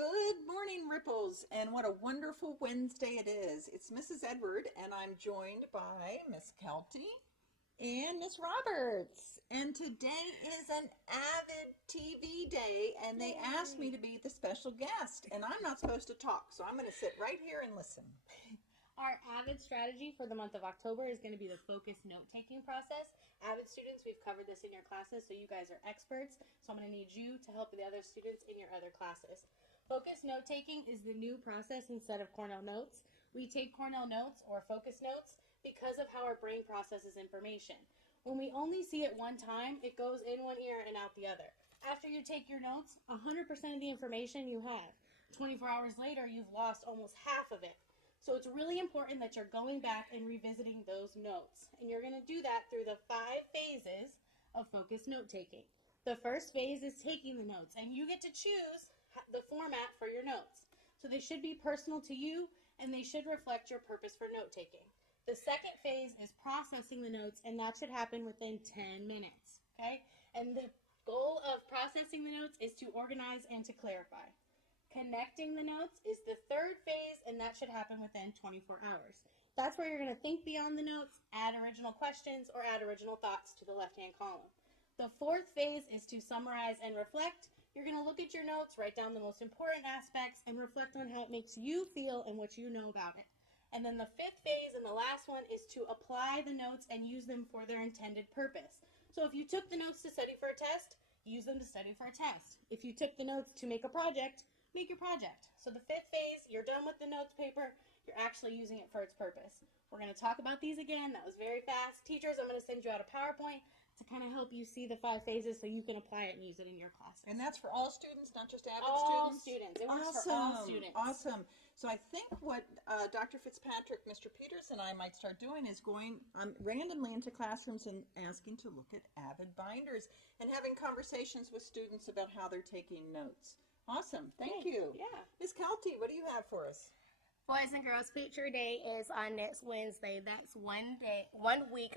Good morning, Ripples, and what a wonderful Wednesday it is. It's Mrs. Edward, and I'm joined by Miss Kelty and Miss Roberts. And today is an Avid TV day, and they asked me to be the special guest, and I'm not supposed to talk, so I'm going to sit right here and listen. Our Avid strategy for the month of October is going to be the focused note-taking process. Avid students, we've covered this in your classes, so you guys are experts. So I'm going to need you to help the other students in your other classes. Focused note-taking is the new process instead of Cornell notes. We take Cornell notes or focus notes because of how our brain processes information. When we only see it one time, it goes in one ear and out the other. After you take your notes, 100% of the information you have. 24 hours later, you've lost almost half of it. So it's really important that you're going back and revisiting those notes. And you're going to do that through the 5 phases of focused note-taking. The first phase is taking the notes, and you get to choose the format for your notes. So they should be personal to you, and they should reflect your purpose for note-taking. The second phase is processing the notes, and that should happen within 10 minutes. Okay? And the goal of processing the notes is to organize and to clarify. Connecting the notes is the third phase, and that should happen within 24 hours. That's where you're going to think beyond the notes, add original questions, or add original thoughts to the left-hand column. The fourth phase is to summarize and reflect. You're going to look at your notes, write down the most important aspects, and reflect on how it makes you feel and what you know about it. And then the fifth phase and the last one is to apply the notes and use them for their intended purpose. So if you took the notes to study for a test, use them to study for a test. If you took the notes to make a project, make your project. So the fifth phase, you're done with the notes paper, you're actually using it for its purpose. We're going to talk about these again. That was very fast. Teachers, I'm going to send you out a PowerPoint to kind of help you see the 5 phases so you can apply it and use it in your classes. And that's for all students, not just Avid all students? It works for all students. Awesome. So I think what Dr. Fitzpatrick, Mr. Peters, and I might start doing is going randomly into classrooms and asking to look at Avid binders and having conversations with students about how they're taking notes. Awesome. Thank you. Yeah. Ms. Kelty, what do you have for us? Boys and Girls Picture Day is on next Wednesday. That's 1 week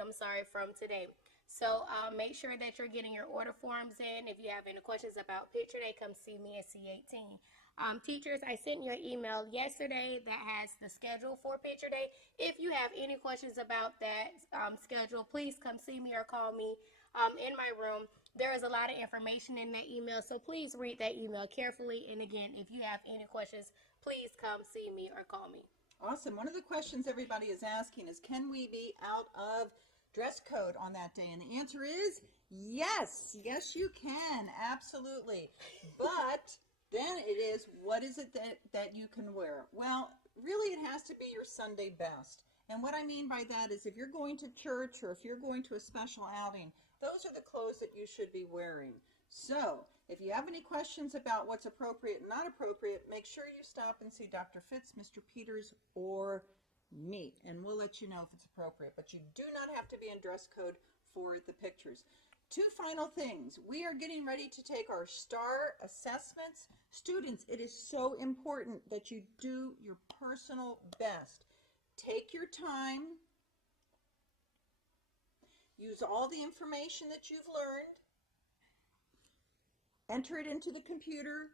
from today. So make sure that you're getting your order forms in. If you have any questions about Picture Day, come see me at C18. Teachers, I sent you an email yesterday that has the schedule for Picture Day. If you have any questions about that schedule, please come see me or call me in my room. There is a lot of information in that email, so please read that email carefully. And again, if you have any questions, please come see me or call me. Awesome. One of the questions everybody is asking is, can we be out of dress code on that day? And the answer is yes. Yes, you can. Absolutely. But then it is, what is it that you can wear? Well, really it has to be your Sunday best. And what I mean by that is if you're going to church or if you're going to a special outing, those are the clothes that you should be wearing. So if you have any questions about what's appropriate and not appropriate, make sure you stop and see Dr. Fitz, Mr. Peters, or me, and we'll let you know if it's appropriate. But you do not have to be in dress code for the pictures. 2 final things. We are getting ready to take our STAR assessments. Students, it is so important that you do your personal best. Take your time. Use all the information that you've learned. Enter it into the computer,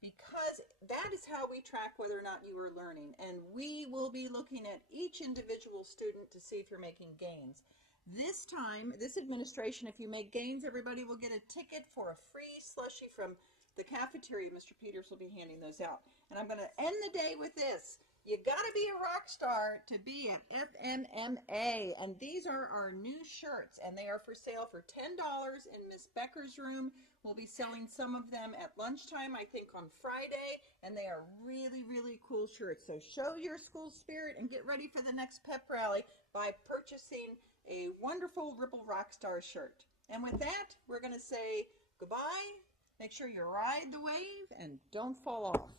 because that is how we track whether or not you are learning. And we will be looking at each individual student to see if you're making gains. This time, this administration, if you make gains, everybody will get a ticket for a free slushie from the cafeteria. Mr. Peters will be handing those out. And I'm going to end the day with this. You got to be a rock star to be at FMMA. And these are our new shirts, and they are for sale for $10 in Miss Becker's room. We'll be selling some of them at lunchtime, I think on Friday, and they are really, really cool shirts. So show your school spirit and get ready for the next pep rally by purchasing a wonderful Ripple Rockstar shirt. And with that, we're going to say goodbye. Make sure you ride the wave and don't fall off.